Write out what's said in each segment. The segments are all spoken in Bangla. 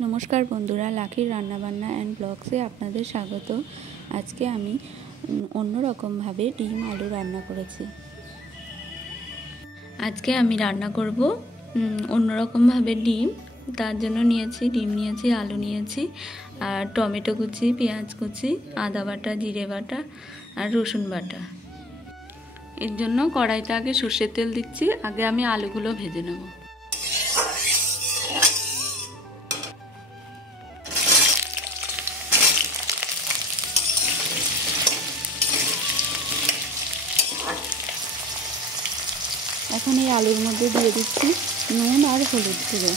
नमस्कार बंधुरा लाखिर रान्नाबान्ना एंड ब्लग्से आपनादेर स्वागत। आज के आमी अन्य रकम भावे डिम आलू रान्ना करेছি। आज के आमी रान्ना करब अन्य रकम भावे डिम। तार जन्य निয়েছি डिम निয়েছি आलू निয়েছি और टमेटो कुचि पेঁয়াজ कुचि आदा बाटा जिरे बाटा और रसुन बाटा। एर जन्य कड़ाईते आगे सर्षेर तेल दिচ্ছি। आगे आमी आलूगुलो भेजे नेब। এখন এই আলুর মধ্যে দিয়ে দিচ্ছি নুন আর হলুদ গুঁড়ো।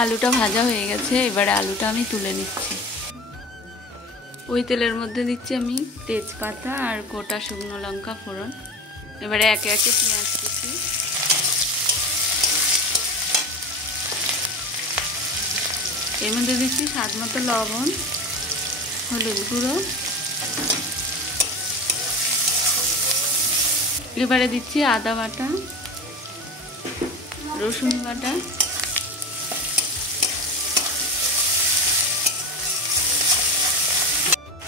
আলুটা ভাজা হয়ে গেছে, এবারে আলুটা আমি তুলে নিচ্ছি। ওই তেলের মধ্যে দিচ্ছি আমি তেজপাতা আর গোটা শুকনো লঙ্কা ফোড়ন। এবারে একে একে পেঁয়াজ কুচি, এর মধ্যে দিচ্ছি স্বাদ মতো লবণ, হলুদ গুঁড়ো। এবারে দিচ্ছি আদা বাটা, রসুন বাটা,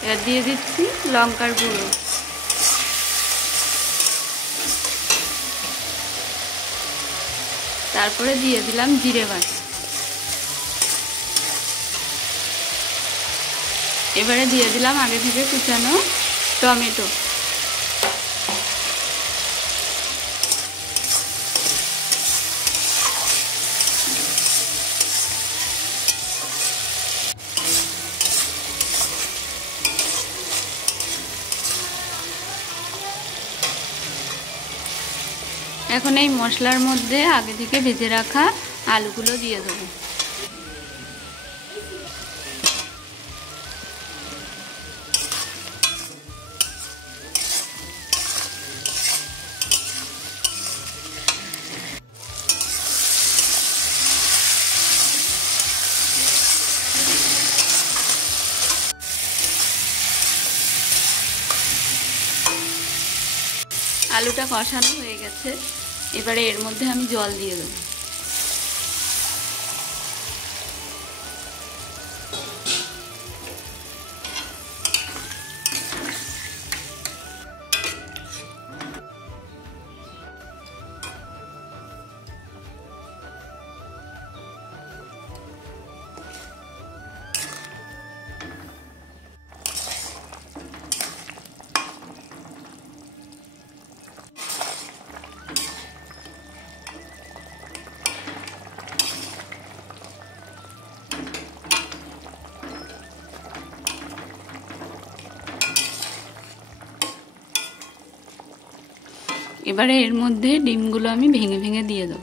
এবার দিয়ে দিচ্ছি লঙ্কার গুঁড়ো, তারপরে দিয়ে দিলাম জিরে বাটা। এবারে দিয়ে দিলাম আগে থেকে কুচানো টমেটো। এখন এই মশলার মধ্যে আগে থেকে ভেজে রাখা আলুগুলো দিয়ে দেবো। আলুটা কষানো হয়ে গেছে, এবারে এর মধ্যে আমি জল দিয়ে দেব। এবারে এর মধ্যে ডিমগুলো আমি ভেঙে ভেঙে দিয়ে দেব।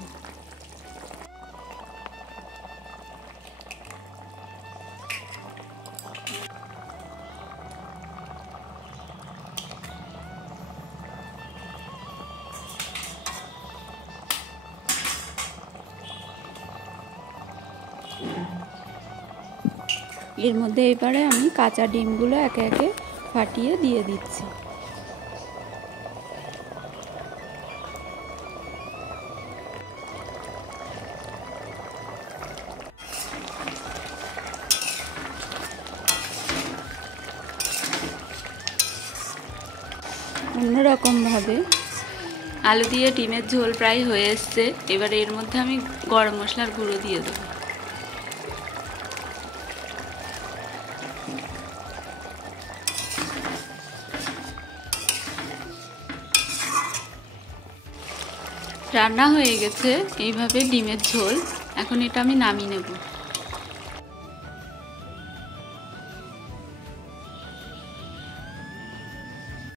এর মধ্যে এবারে আমি কাঁচা ডিমগুলো একে একে ফাটিয়ে দিয়ে দিচ্ছি। অন্যরকম ভাবে আলু দিয়ে ডিমের ঝোল প্রায় হয়ে এসছে। এবারে এর মধ্যে আমি গরম মশলার গুঁড়ো দিয়ে দেবো। রান্না হয়ে গেছে এইভাবে ডিমের ঝোল। এখন এটা আমি নামিয়ে নেব।